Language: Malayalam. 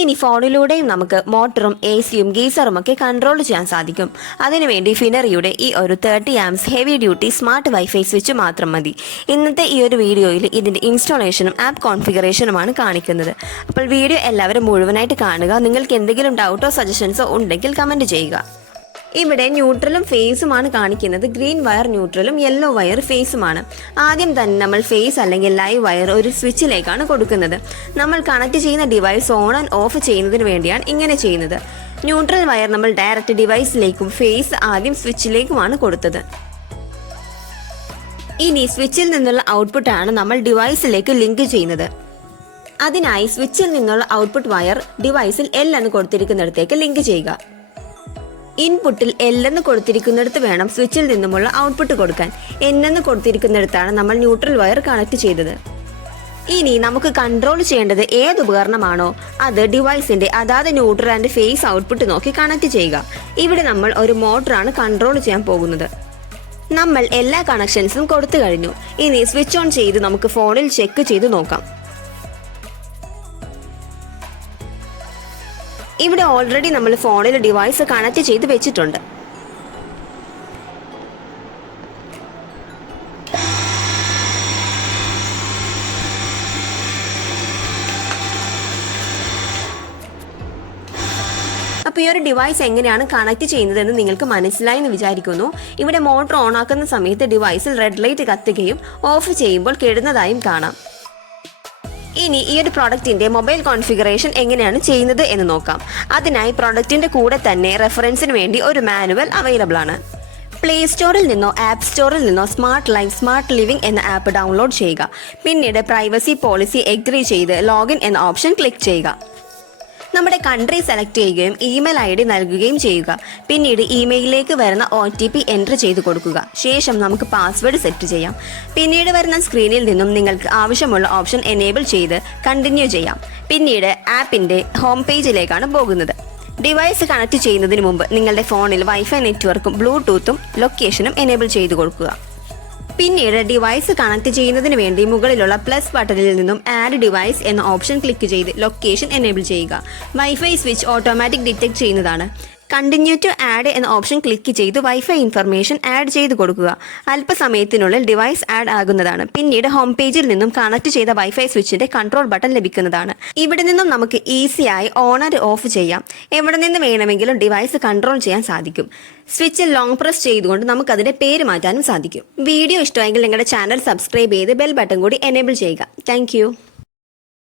ഇനി ഫോണിലൂടെയും നമുക്ക് മോട്ടറും AC-യും ഗീസറും ഒക്കെ കൺട്രോൾ ചെയ്യാൻ സാധിക്കും. അതിനുവേണ്ടി ഫിനറിയുടെ ഈ ഒരു 30 amps heavy duty smart wifi switch മാത്രം മതി. ഇന്നത്തെ ഈ ഒരു വീഡിയോയിൽ ഇതിൻ്റെ ഇൻസ്റ്റാളേഷനും ആപ്പ് കോൺഫിഗറേഷനുമാണ് കാണിക്കുന്നത്. അപ്പോൾ വീഡിയോ എല്ലാവരും മുഴുവനായിട്ട് കാണുക. നിങ്ങൾക്ക് എന്തെങ്കിലും ഡൗട്ടോ സജഷൻസോ ഉണ്ടെങ്കിൽ കമൻറ്റ് ചെയ്യുക. ഇവിടെ ന്യൂട്രലും ഫേസുമാണ് കാണിക്കുന്നത്. ഗ്രീൻ വയർ ന്യൂട്രലും യെല്ലോ വയർ ഫേസുമാണ്. ആദ്യം തന്നെ നമ്മൾ ഫേസ് അല്ലെങ്കിൽ ലൈവ് വയർ ഒരു സ്വിച്ചിലേക്കാണ് കൊടുക്കുന്നത്. നമ്മൾ കണക്ട് ചെയ്യുന്ന ഡിവൈസ് ഓൺ ആൻഡ് ഓഫ് ചെയ്യുന്നതിന് വേണ്ടിയാണ് ഇങ്ങനെ ചെയ്യുന്നത്. ന്യൂട്രൽ വയർ നമ്മൾ ഡയറക്റ്റ് ഡിവൈസിലേക്കും ഫേസ് ആദ്യം സ്വിച്ചിലേക്കുമാണ് കൊടുത്തത്. ഇനി സ്വിച്ചിൽ നിന്നുള്ള ഔട്ട്പുട്ടാണ് നമ്മൾ ഡിവൈസിലേക്ക് ലിങ്ക് ചെയ്യുന്നത്. അതിനായി സ്വിച്ചിൽ നിന്നുള്ള ഔട്ട്പുട്ട് വയർ ഡിവൈസിൽ L എന്ന് കൊടുത്തിരിക്കുന്നിടത്തേക്ക് ലിങ്ക് ചെയ്യുക. ഇൻപുട്ടിൽ L എന്ന് കൊടുത്തിരിക്കുന്നിടത്ത് വേണം സ്വിച്ചിൽ നിന്നുമുള്ള ഔട്ട്പുട്ട് കൊടുക്കാൻ. N എന്ന് കൊടുത്തിരിക്കുന്നിടത്താണ് നമ്മൾ ന്യൂട്രൽ വയർ കണക്ട് ചെയ്തത്. ഇനി നമുക്ക് കൺട്രോൾ ചെയ്യേണ്ടത് ഏത് ഉപകരണമാണോ അത് ഡിവൈസിന്റെ അതാത് ന്യൂട്രൽ ആൻഡ് ഫേസ് ഔട്ട്പുട്ട് നോക്കി കണക്ട് ചെയ്യുക. ഇവിടെ നമ്മൾ ഒരു മോട്ടറാണ് കൺട്രോൾ ചെയ്യാൻ പോകുന്നത്. നമ്മൾ എല്ലാ കണക്ഷൻസും കൊടുത്തു കഴിഞ്ഞു. ഇനി സ്വിച്ച് ഓൺ ചെയ്ത് നമുക്ക് ഫോണിൽ ചെക്ക് ചെയ്ത് നോക്കാം. ഇവിടെ ഓൾറെഡി നമ്മൾ ഫോണിൽ ഡിവൈസ് കണക്ട് ചെയ്ത് വെച്ചിട്ടുണ്ട്. അപ്പോൾ ഈ ഒരു ഡിവൈസ് എങ്ങനെയാണ് കണക്ട് ചെയ്യുന്നതെന്ന് നിങ്ങൾക്ക് മനസ്സിലായി എന്ന് വിചാരിക്കുന്നു. ഇവിടെ മോട്ടോർ ഓൺ ആക്കുന്ന സമയത്ത് ഡിവൈസിൽ റെഡ് ലൈറ്റ് കത്തുകയും ഓഫ് ചെയ്യുമ്പോൾ കെടുന്നതായും കാണാം. ഇനി ഈ ഒരു പ്രോഡക്റ്റിന്റെ മൊബൈൽ കോൺഫിഗറേഷൻ എങ്ങനെയാണ് ചെയ്യുന്നത് എന്ന് നോക്കാം. അതിനായി പ്രോഡക്റ്റിന്റെ കൂടെ തന്നെ റെഫറൻസിന് വേണ്ടി ഒരു മാനുവൽ അവൈലബിൾ ആണ്. പ്ലേ സ്റ്റോറിൽ നിന്നോ ആപ്പ് സ്റ്റോറിൽ നിന്നോ സ്മാർട്ട് ലൈഫ് സ്മാർട്ട് ലിവിംഗ് എന്ന ആപ്പ് ഡൗൺലോഡ് ചെയ്യുക. പിന്നീട് പ്രൈവസി പോളിസി എഗ്രി ചെയ്ത് ലോഗിൻ എന്ന ഓപ്ഷൻ ക്ലിക്ക് ചെയ്യുക. നമ്മുടെ കൺട്രി സെലക്ട് ചെയ്യുകയും ഇമെയിൽ ID നൽകുകയും ചെയ്യുക. പിന്നീട് ഇമെയിലിലേക്ക് വരുന്ന OTP എൻ്റർ ചെയ്ത് കൊടുക്കുക. ശേഷം നമുക്ക് പാസ്വേഡ് സെറ്റ് ചെയ്യാം. പിന്നീട് വരുന്ന സ്ക്രീനിൽ നിന്നും നിങ്ങൾക്ക് ആവശ്യമുള്ള ഓപ്ഷൻ എനേബിൾ ചെയ്ത് കണ്ടിന്യൂ ചെയ്യാം. പിന്നീട് ആപ്പിൻ്റെ ഹോം പേജിലേക്കാണ് പോകുന്നത്. ഡിവൈസ് കണക്ട് ചെയ്യുന്നതിന് മുമ്പ് നിങ്ങളുടെ ഫോണിൽ വൈഫൈ നെറ്റ്വർക്കും ബ്ലൂടൂത്തും ലൊക്കേഷനും എനേബിൾ ചെയ്ത് കൊടുക്കുക. പിന്നീട് ഡിവൈസ് കണക്ട് ചെയ്യുന്നതിന് വേണ്ടി മുകളിലുള്ള പ്ലസ് ബട്ടണിൽ നിന്നും ആഡ് ഡിവൈസ് എന്ന ഓപ്ഷൻ ക്ലിക്ക് ചെയ്ത് ലൊക്കേഷൻ എനേബിൾ ചെയ്യുക. വൈഫൈ സ്വിച്ച് ഓട്ടോമാറ്റിക് ഡിറ്റക്ട് ചെയ്യുന്നതാണ്. കണ്ടിന്യൂ ടു ആഡ് എന്ന ഓപ്ഷൻ ക്ലിക്ക് ചെയ്ത് വൈഫൈ ഇൻഫർമേഷൻ ആഡ് ചെയ്ത് കൊടുക്കുക. അല്പസമയത്തിനുള്ളിൽ ഡിവൈസ് ആഡ് ആകുന്നതാണ്. പിന്നീട് ഹോം പേജിൽ നിന്നും കണക്ട് ചെയ്ത വൈഫൈ സ്വിച്ചിന്റെ കൺട്രോൾ ബട്ടൺ ലഭിക്കുന്നതാണ്. ഇവിടെ നിന്നും നമുക്ക് ഈസിയായി ഓൺ ആൻഡ് ഓഫ് ചെയ്യാം. എവിടെ നിന്ന് വേണമെങ്കിലും ഡിവൈസ് കൺട്രോൾ ചെയ്യാൻ സാധിക്കും. സ്വിച്ചിൽ ലോങ് പ്രസ് ചെയ്തുകൊണ്ട് നമുക്ക് അതിന്റെ പേര് മാറ്റാനും സാധിക്കും. വീഡിയോ ഇഷ്ടമായെങ്കിൽ നിങ്ങളുടെ ചാനൽ സബ്സ്ക്രൈബ് ചെയ്ത് ബെൽ ബട്ടൺ കൂടി എനേബിൾ ചെയ്യുക. താങ്ക്